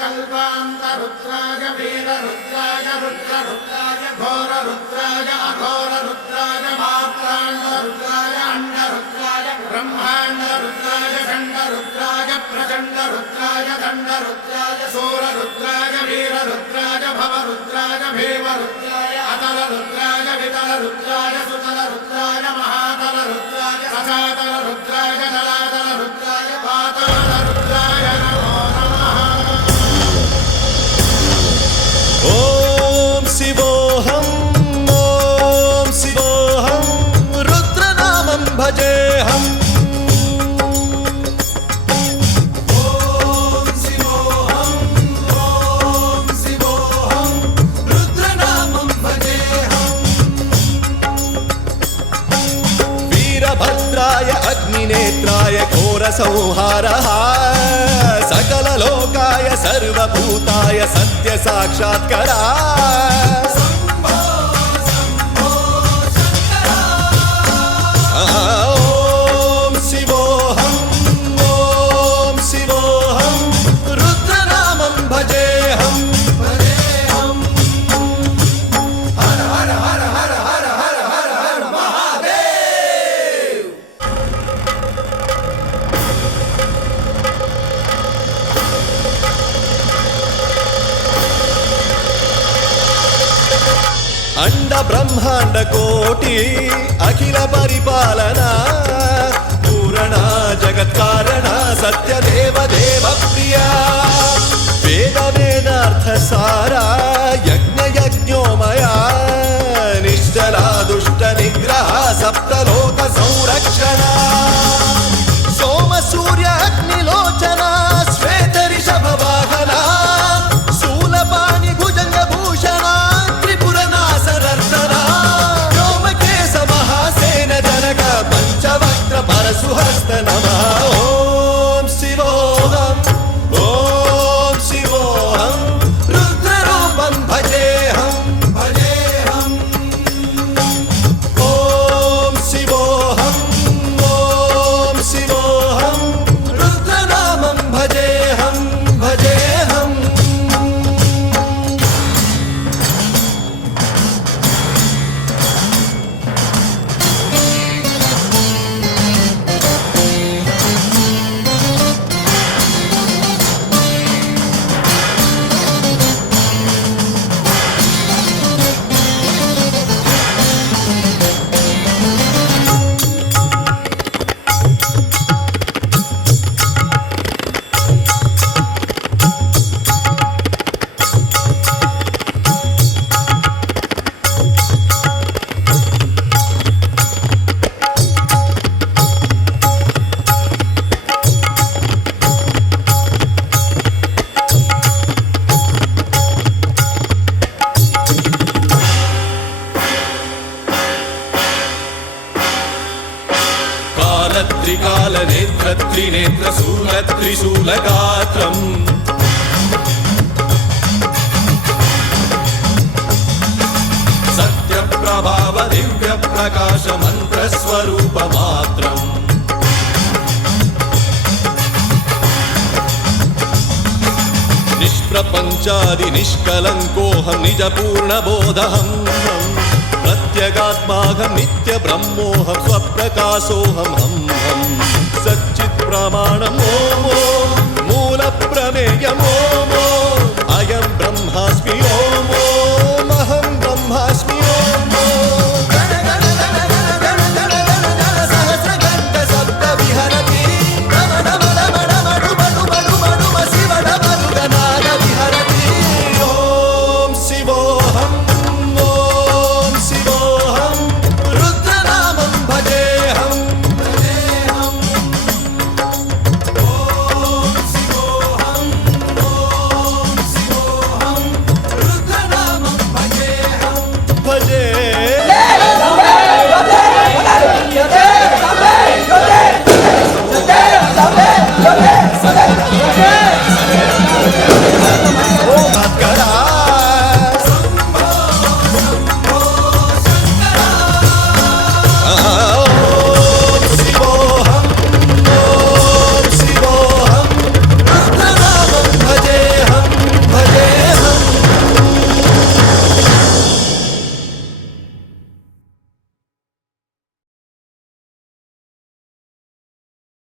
कल्पान्तरुद्राय वीररुद्राय रुद्ररुद्राय घोररुद्राय अघोररुद्राय मात्राण्डरुद्राय अण्डरुद्राय ब्रह्माण्डरुद्राय खण्डरुद्राय प्रचण्डरुद्राय दण्डरुद्राय सूररुद्राय वीररुद्राय भवरुद्राय भीमरुद्राय अतलरुद्राय वितलरुद्राय सुतलरुद्राय महातलरुद्राय रसातलरुद्राय जलातलरुद्राय पातालरुद्राय नमो नमः। ॐ शिवोऽहं रुद्रनामं भजेऽहम्। वीरभद्राय अग्निनेत्राय घोरसंहारः सकललोकाय सर्वभूताय सत्यसाक्षात्करा। ॐ शिवोऽहं रुद्रनामं भजेऽहम्। हर हर हर हर हर हर हर हर महादेव। अंड ब्रह्मांड कोटि अखिल परिपालना पूरणा जगत्कारणा सत्य देव देव प्रिया वेद वेदार्थ सारा यज्ञ यज्ञोमया निश्चला दुष्ट निग्रह सप्तलोक संरक्षणा सोम सूर्य अग्निलोचना श्वेत ऋषभ वाहना शूलपाणि भुजंग भूषणा पंचवक्त्र परशुहस्त नमः। ॐ शिवोऽहं रुद्ररूपं भजेऽहम्। ॐ शिवोऽहं रुद्रनामं भजेऽहम्। त्रिकाल नेत्र त्रिनेत्र शूल त्रिशूलगात्रम् सत्यप्रभाव दिव्य प्रकाश मंत्र स्वरूप मात्रम् निष्प्रपंचादि निष्कलंकोऽहं निज पूर्ण बोधहम् प्रत्यगात्माहं नित्य ब्रह्मोऽहं स्वप्रकाशोऽहं हम सच्चित् प्रमाणम् ॐ मूल प्रमेयम्।